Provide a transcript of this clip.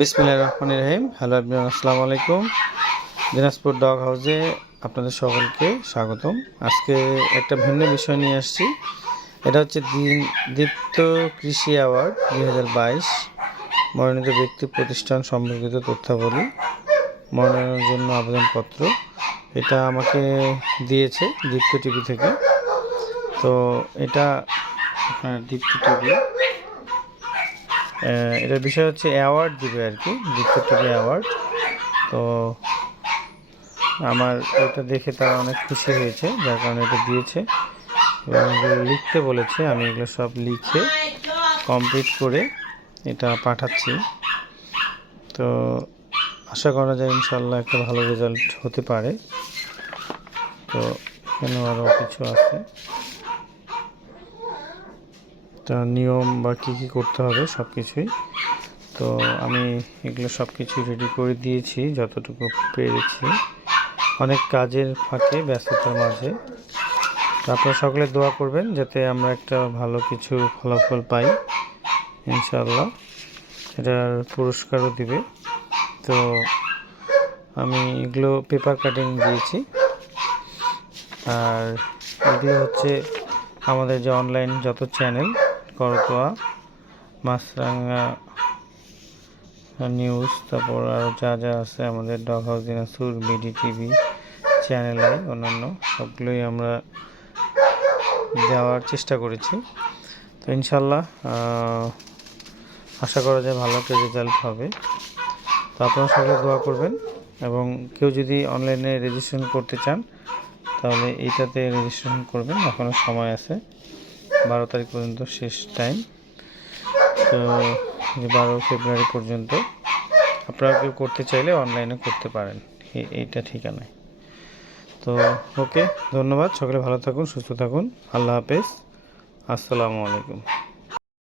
বিসমিল্লাহির রহমানির রহিম। Hello everyone, আসসালামু আলাইকুম। দিনাজপুর ডগ হাউসে আপনাদের সকলকে স্বাগতম। আজকে একটা ভিন্ন বিষয় নিয়ে আসছি। এটা হচ্ছে দিন দীপ্ত কৃষি অ্যাওয়ার্ড দুই হাজার বাইশ, মনোনীত ব্যক্তি প্রতিষ্ঠান সম্পর্কিত তথ্যাবলী, মনোনয়নের জন্য আবেদনপত্র। এটা আমাকে দিয়েছে দীপ্ত টিভি থেকে। তো এটা দীপ্ত টিভি। এটার বিষয় হচ্ছে অ্যাওয়ার্ড দিবে আর কি টিভি অ্যাওয়ার্ড তো আমার এটা দেখে তারা অনেক খুশি হয়েছে, যার কারণে এটা দিয়েছে। এবং লিখতে বলেছে, আমি এগুলো সব লিখে কমপ্লিট করে এটা পাঠাচ্ছি। তো আশা করা যায় ইনশাল্লাহ একটা ভালো রেজাল্ট হতে পারে। তো এখানে আরও কিছু আছে। নিয়ম বা কী কী করতে হবে সব কিছুই তো আমি এগুলো সব কিছু রেডি করে দিয়েছি যতটুকু পেরেছি। অনেক কাজের ফাঁকে, ব্যস্ততার মাঝে। তো আপনারা সকলে দোয়া করবেন যাতে আমরা একটা ভালো কিছু ফলাফল পাই, ইনশাআল্লাহ। এটার পুরস্কারও দিবে। তো আমি এগুলো পেপার কাটিং দিয়েছি। আর এগুলো হচ্ছে আমাদের যে অনলাইন যত চ্যানেল করতোয়া মাছরাঙ্গা নিউজ, তারপর আরও যা যা আছে আমাদের dog house, Dinajpur, BD TV channel অন্যান্য সবগুলোই আমরা দেওয়ার চেষ্টা করেছি। তো ইনশাল্লাহ আশা করা যায় ভালো একটা রেজাল্ট হবে। তো আপনারা সকলে দোয়া করবেন এবং কেউ যদি অনলাইনে রেজিস্ট্রেশন করতে চান, তাহলে এইটাতে রেজিস্ট্রেশন করবেন এখনও সময় আছে। বারো তারিখ পর্যন্ত শেষ টাইম তো বারো ফেব্রুয়ারি পর্যন্ত আপনারা কেউ করতে চাইলে অনলাইনে করতে পারেন। এইটা ঠিকানায় তো ওকে ধন্যবাদ। সকলে ভালো থাকুন, সুস্থ থাকুন। আল্লাহ হাফেজ। আসসালামু আলাইকুম।